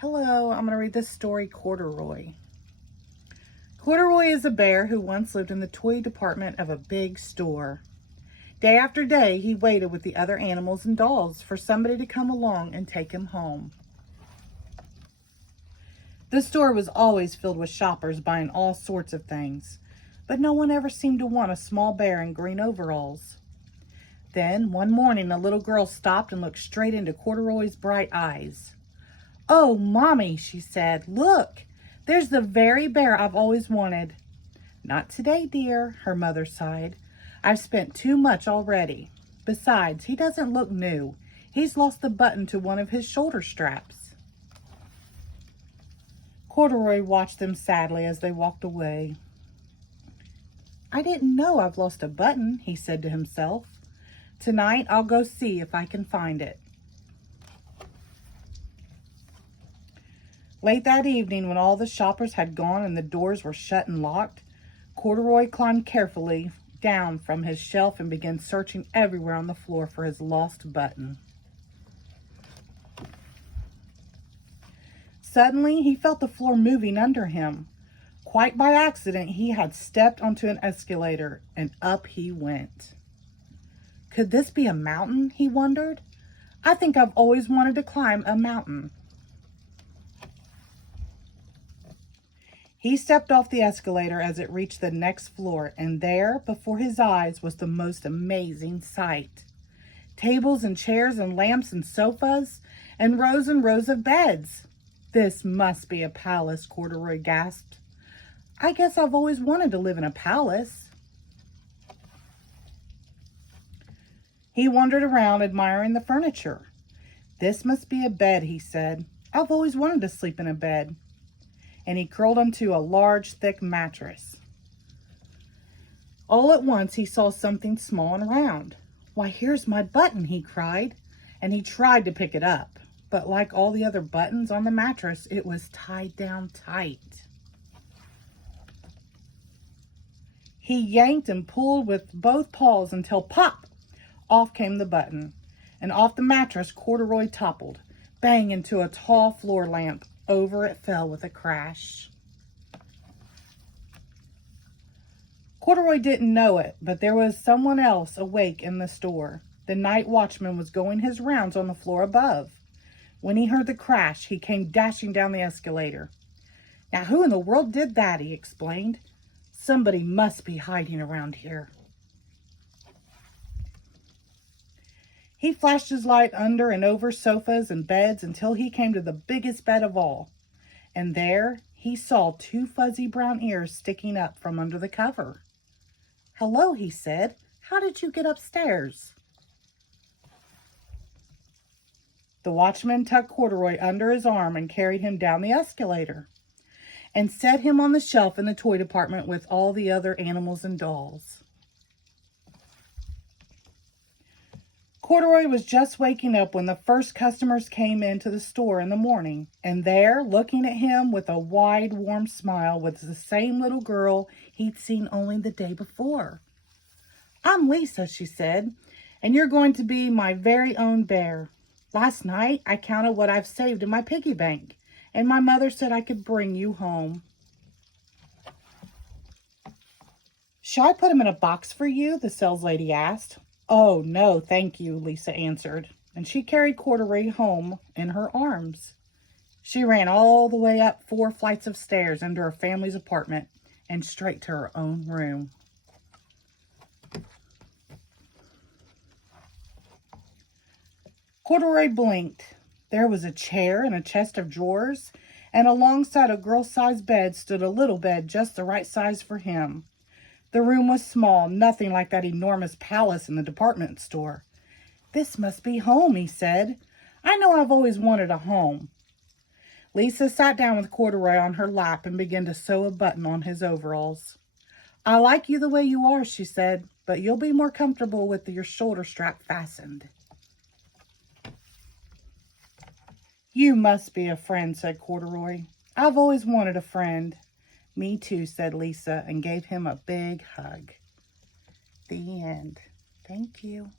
Hello, I'm going to read this story, Corduroy. Corduroy is a bear who once lived in the toy department of a big store. Day after day, he waited with the other animals and dolls for somebody to come along and take him home. The store was always filled with shoppers buying all sorts of things, but no one ever seemed to want a small bear in green overalls. Then, one morning, a little girl stopped and looked straight into Corduroy's bright eyes. "Oh, Mommy," she said, "look, there's the very bear I've always wanted." "Not today, dear," her mother sighed. "I've spent too much already. Besides, he doesn't look new. He's lost the button to one of his shoulder straps." Corduroy watched them sadly as they walked away. "I didn't know I've lost a button," he said to himself. "Tonight I'll go see if I can find it." Late that evening, when all the shoppers had gone and the doors were shut and locked, Corduroy climbed carefully down from his shelf and began searching everywhere on the floor for his lost button. Suddenly, he felt the floor moving under him. Quite by accident, he had stepped onto an escalator, and up he went. Could this be a mountain, he wondered? I think I've always wanted to climb a mountain. He stepped off the escalator as it reached the next floor, and there, before his eyes, was the most amazing sight. Tables and chairs and lamps and sofas, and rows of beds. "This must be a palace," Corduroy gasped. "I guess I've always wanted to live in a palace." He wandered around, admiring the furniture. "This must be a bed," he said. "I've always wanted to sleep in a bed." And he curled onto a large, thick mattress. All at once, he saw something small and round. "Why, here's my button," he cried, and he tried to pick it up. But like all the other buttons on the mattress, it was tied down tight. He yanked and pulled with both paws until pop! Off came the button, and off the mattress Corduroy toppled, bang into a tall floor lamp. Over it fell with a crash. Corduroy didn't know it, but there was someone else awake in the store. The night watchman was going his rounds on the floor above. When he heard the crash, he came dashing down the escalator. "Now, who in the world did that?" he explained. "Somebody must be hiding around here." He flashed his light under and over sofas and beds until he came to the biggest bed of all. And there he saw two fuzzy brown ears sticking up from under the cover. "Hello," he said. "How did you get upstairs?" The watchman tucked Corduroy under his arm and carried him down the escalator and set him on the shelf in the toy department with all the other animals and dolls. Corduroy was just waking up when the first customers came into the store in the morning, and there, looking at him with a wide, warm smile, was the same little girl he'd seen only the day before. "I'm Lisa," she said, "and you're going to be my very own bear. Last night, I counted what I've saved in my piggy bank, and my mother said I could bring you home." "Shall I put him in a box for you?" the saleslady asked. "Oh, no, thank you," Lisa answered, and she carried Corduroy home in her arms. She ran all the way up 4 flights of stairs into her family's apartment and straight to her own room. Corduroy blinked. There was a chair and a chest of drawers, and alongside a girl-sized bed stood a little bed just the right size for him. The room was small, nothing like that enormous palace in the department store. "This must be home," he said. "I know I've always wanted a home." Lisa sat down with Corduroy on her lap and began to sew a button on his overalls. "I like you the way you are," she said, "but you'll be more comfortable with your shoulder strap fastened." "You must be a friend," said Corduroy. "I've always wanted a friend." "Me too," said Lisa, and gave him a big hug. The end. Thank you.